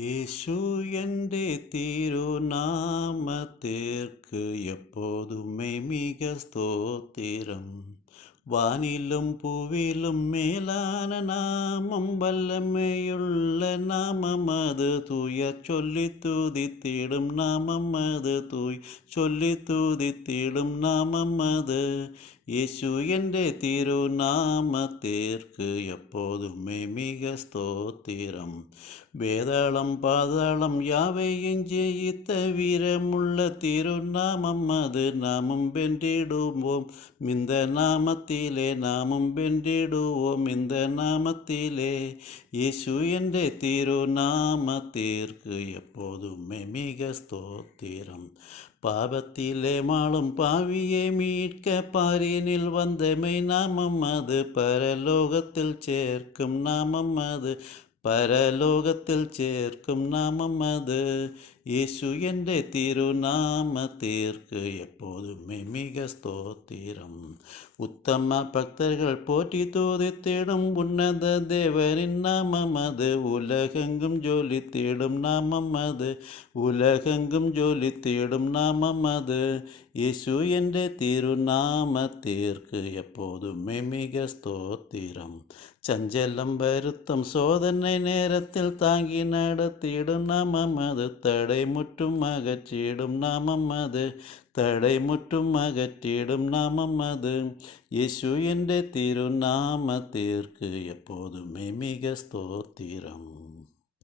യേശു എൻ്റെ തിരുനാമത്തിற்கு எப்போதுமே மிக ஸ்தோத்திரம். வானிலும் பூவிலும் மேலான நாமம், வல்லமையுள்ள நாமம் அது, தூய சொல்லி துதித்திடும் நாமம் அது, தூய் சொல்லி துதித்திடும் நாமம் அது. இயேசு என்ற திருநாமத்திற்கு எப்போதுமே மிக ஸ்தோத்திரம். வேதாளம் பாதாளம் யாவையும் ஜெயித்த வீரமுள்ள திருநாமம் அது, நாமும் வென்றிடுவோம் இந்த நாமத்திலே, நாமும் வென்றிடுவோம் இந்த நாமத்திலே. இயேசு என்ற திருநாமத்திற்கு எப்போதுமே மிக ஸ்தோத்திரம். பாவத்திலே மாளும் பாவியை மீட்க பாரினில் வந்தமை நாமம் அது, பரலோகத்தில் சேர்க்கும் நாமம் அது, பரலோகத்தில் சேர்க்கும் நாமம் அது. இயேசு என்ற திருநாமத்திற்கு எப்போதுமே மிக ஸ்தோத்திரம். உத்தம பக்தர்கள் போற்றி துதித்திடும் உன்னத தேவரின் நாமம் அது, உலகெங்கும் ஜொலித்திடும் நாமம் அது, உலகெங்கும் ஜொலித்திடும் நாமம் அது. இயேசு என்ற திருநாமத்திற்கு எப்போதுமே மிக ஸ்தோத்திரம். சஞ்சலம் வருத்தம் சோதனை நேரத்தில் தாங்கி நடத்திடும் நாமம் அது, தடை முற்றும் அகற்றிடும் நாமம் அது, தடை முற்றும் அகற்றிடும் நாமம் அது. இயேசு என்ற திருநாமத்திற்கு எப்போதுமே மிக ஸ்தோத்திரம்.